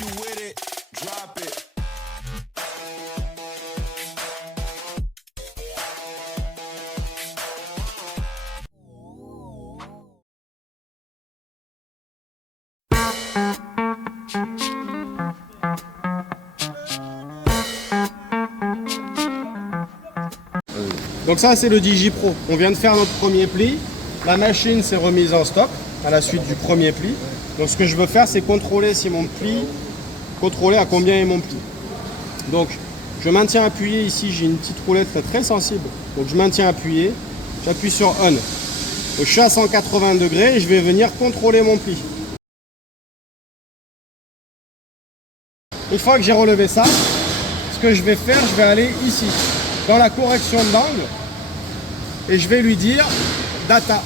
you with it, drop it. Donc ça c'est le DigiPro. On vient de faire notre premier pli. La machine s'est remise en stop à la suite du premier pli. Donc ce que je veux faire c'est contrôler si mon pli, contrôler à combien est mon pli. Donc je maintiens appuyé ici, j'ai une petite roulette très sensible. Donc je maintiens appuyé, j'appuie sur On. Donc, je suis à 180 degrés et je vais venir contrôler mon pli. Une fois que j'ai relevé ça, ce que je vais faire, je vais aller ici, dans la correction d'angle, et je vais lui dire data.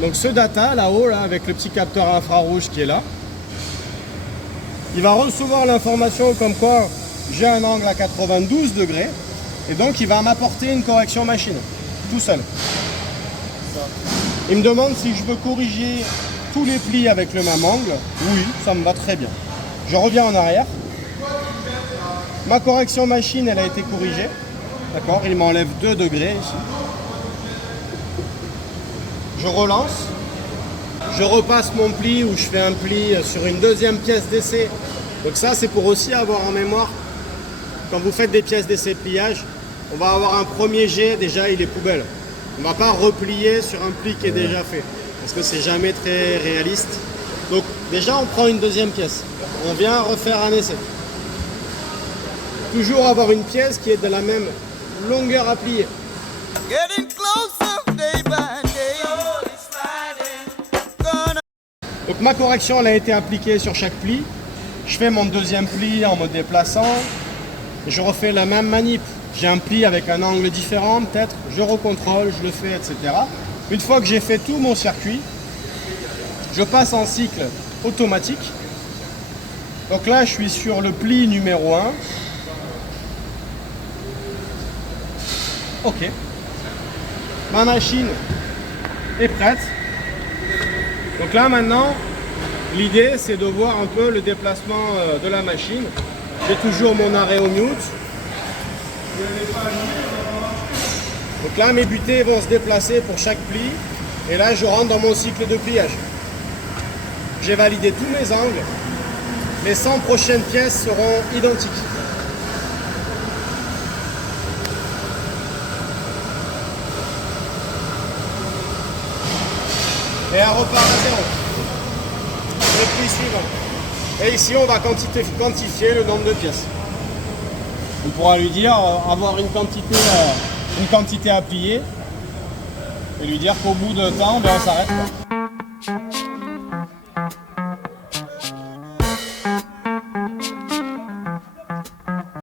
Donc ce data là-haut, là, avec le petit capteur infrarouge qui est là, il va recevoir l'information comme quoi j'ai un angle à 92 degrés, et donc il va m'apporter une correction machine, tout seul. Il me demande si je veux corriger tous les plis avec le même angle. Oui, ça me va très bien. Je reviens en arrière. Ma correction machine, elle a été corrigée. D'accord, il m'enlève 2 degrés ici. Je relance. Je repasse mon pli où je fais un pli sur une deuxième pièce d'essai. Donc ça, c'est pour aussi avoir en mémoire, quand vous faites des pièces d'essai de pliage, on va avoir un premier jet, déjà il est poubelle. On ne va pas replier sur un pli qui est déjà fait, parce que c'est jamais très réaliste. Donc déjà, on prend une deuxième pièce. On vient refaire un essai. Toujours avoir une pièce qui est de la même longueur à plier. Donc ma correction elle a été appliquée sur chaque pli. Je fais mon deuxième pli en me déplaçant. Je refais la même manip. J'ai un pli avec un angle différent peut-être. Je recontrôle, je le fais, etc. Une fois que j'ai fait tout mon circuit, je passe en cycle automatique. Donc là, je suis sur le pli numéro 1. Ok. Ma machine est prête. Donc là maintenant, l'idée c'est de voir un peu le déplacement de la machine. J'ai toujours mon arrêt au mute. Donc là mes butées vont se déplacer pour chaque pli. Et là je rentre dans mon cycle de pliage. J'ai validé tous mes angles. Les 100 prochaines pièces seront identiques. Et elle repart à 0. Le pli suivant. Et ici, on va quantifier le nombre de pièces. On pourra lui dire, avoir une quantité à plier, et lui dire qu'au bout de temps, ben, on s'arrête.